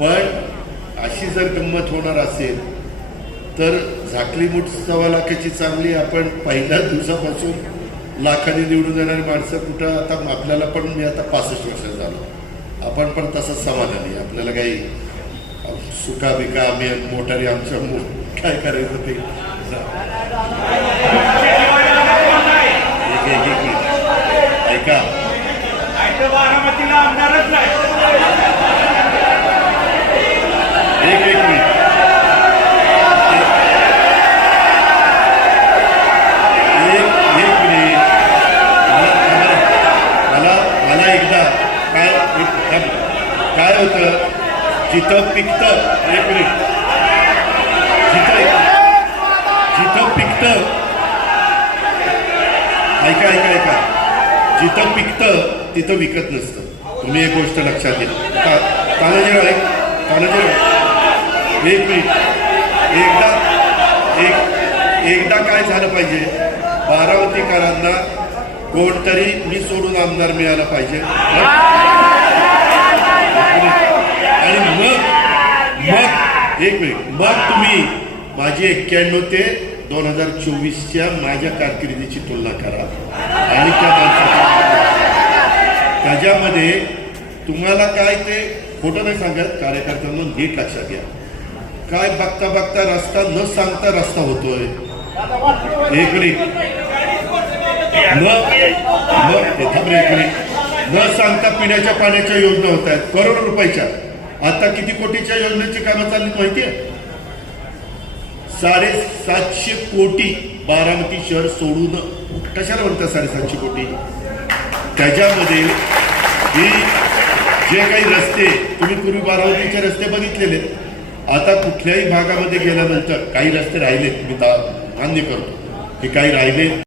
पण अशी जर गंमत होणार असेल तर झाकली मूठ सव्वा लाखाची चांगली आपण पहिल्या दिवसापासून लाखाने निवडून येणारी माणसं कुठं? आता आपल्याला पण मी आता पासष्ट वर्ष झालो. आपण पण तसंच समाधानी आपल्याला काही सुका बिका आम्ही मोटारी आमच्या काय करायचं ते एक- एक- एक मिनिट. ऐका बारामतीला आमदारच नाही एक एक मिनिट एक एक मिनिट मला मला- मला मला एकदा काय एक- काय- काय होतं? जिथं पिकतं एक मिनिट. जिथं जिथं पिकतं ऐका ऐका ऐका. जिथं पिकतं तिथं विकत नसतं. तुम्ही एक गोष्ट लक्षात घ्या. का तानाजीराव एक तानाजीराव एक मिनिट. एकदा एक एकदा काय झालं पाहिजे? बारावतीकरांना कोणतरी मी सोडून आमदार मिळाला पाहिजे आणि मग मग एक मिनिट. मग तुम्ही माझी एक्क्याण्णव ते दोन हजार चोवीसच्या माझ्या कारकिर्दीची तुलना करा. आणि त्या माणसाची त्याच्यामध्ये तुम्हाला काय ते खोटं नाही सांगत. कार्यकर्त्यांना नीट लक्षात घ्या. काय बघता बघता रस्ता न सांगता रस्ता होतोय. एक मिनिट. न एक न सांगता पिण्याच्या पाण्याच्या योजना होत आहेत. करोड रुपयाच्या. आता किती कोटीच्या योजनेची कामं चालली माहिती आहे साडेसातशे कोटी बारामती शहर सोडून. कशाला म्हणतात साडेसातशे कोटी? त्याच्यामध्ये ही जे काही रस्ते तुम्ही पूर्वी बारामतीचे रस्ते बघितलेले. आता कुठल्याही भागामध्ये गेल्यानंतर काही रस्ते राहिले मी ता- मान्य करतो. की काही राहिले